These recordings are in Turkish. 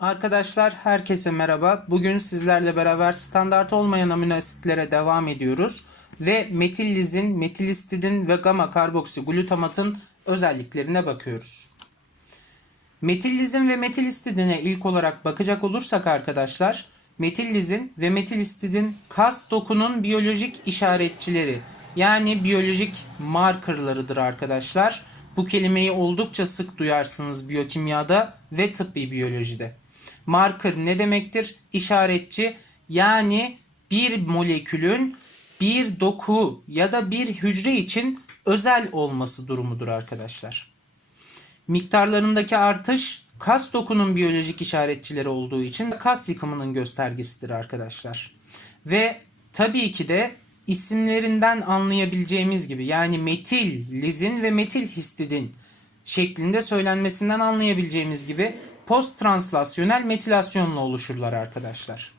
Arkadaşlar herkese merhaba. Bugün sizlerle beraber standart olmayan amino asitlere devam ediyoruz. Ve metil lizin, metilistidin ve gamma karboksiglutamatın özelliklerine bakıyoruz. Metil lizin ve metilistidine ilk olarak bakacak olursak arkadaşlar, metil lizin ve metilistidin kas dokunun biyolojik işaretçileri yani biyolojik markerlarıdır arkadaşlar. Bu kelimeyi oldukça sık duyarsınız biyokimyada ve tıbbi biyolojide. Marker ne demektir? İşaretçi yani bir molekülün bir doku ya da bir hücre için özel olması durumudur arkadaşlar. Miktarlarındaki artış kas dokunun biyolojik işaretçileri olduğu için kas yıkımının göstergesidir arkadaşlar. Ve tabii ki de isimlerinden anlayabileceğimiz gibi yani metil, lizin ve metil histidin şeklinde söylenmesinden anlayabileceğimiz gibi post translasyonel metilasyonla oluşurlar arkadaşlar.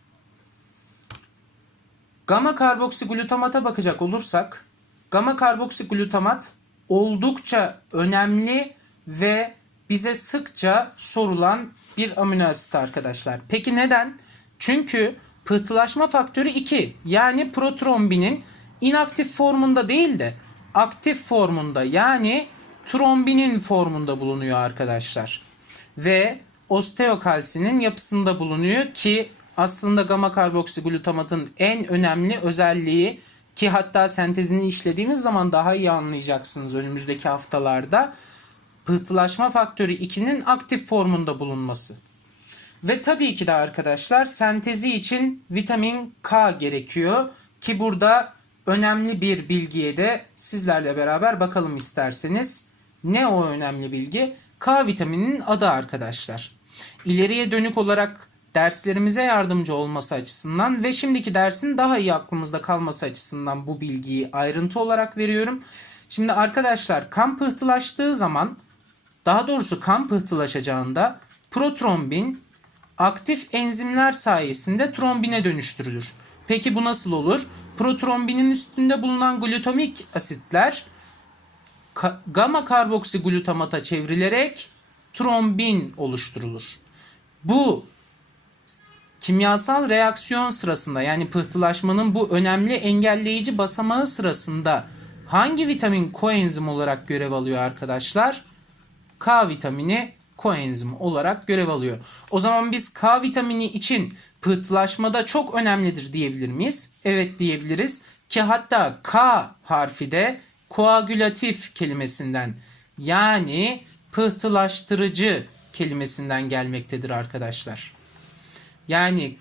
Gamma karboksiglutamata bakacak olursak gamma karboksigglutamat oldukça önemli ve bize sıkça sorulan bir amino asit arkadaşlar. Peki neden? Çünkü pıhtılaşma faktörü 2 yani protrombinin inaktif formunda değil de aktif formunda yani trombinin formunda bulunuyor arkadaşlar. Ve osteokalsinin yapısında bulunuyor ki aslında gamma karboksigglutamatın en önemli özelliği ki hatta sentezini işlediğimiz zaman daha iyi anlayacaksınız önümüzdeki haftalarda pıhtılaşma faktörü 2'nin aktif formunda bulunması. Ve tabii ki de arkadaşlar sentezi için vitamin K gerekiyor ki burada önemli bir bilgiye de sizlerle beraber bakalım isterseniz. Ne o önemli bilgi? K vitamininin adı arkadaşlar. İleriye dönük olarak derslerimize yardımcı olması açısından ve şimdiki dersin daha iyi aklımızda kalması açısından bu bilgiyi ayrıntı olarak veriyorum. Şimdi arkadaşlar kan pıhtılaştığı zaman daha doğrusu kan pıhtılaşacağında protrombin aktif enzimler sayesinde trombine dönüştürülür. Peki bu nasıl olur? Protrombinin üstünde bulunan glutamik asitler gamma karboksiglutamata çevrilerek trombin oluşturulur. Bu kimyasal reaksiyon sırasında yani pıhtılaşmanın bu önemli engelleyici basamağı sırasında hangi vitamin koenzim olarak görev alıyor arkadaşlar? K vitamini koenzim olarak görev alıyor. O zaman biz K vitamini için pıhtılaşmada çok önemlidir diyebilir miyiz? Evet diyebiliriz ki hatta K harfi de koagülatif kelimesinden yani pıhtılaştırıcı kelimesinden gelmektedir arkadaşlar. Yani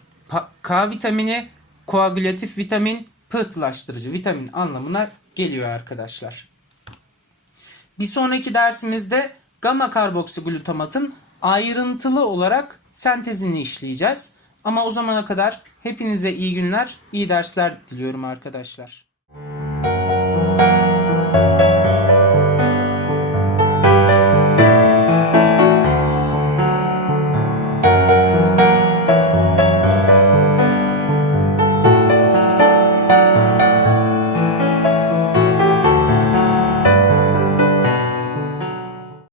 K vitamini koagülatif vitamin pıhtılaştırıcı vitamin anlamına geliyor arkadaşlar. Bir sonraki dersimizde gamma karboksigglutamatın ayrıntılı olarak sentezini işleyeceğiz. Ama o zamana kadar hepinize iyi günler, iyi dersler diliyorum arkadaşlar.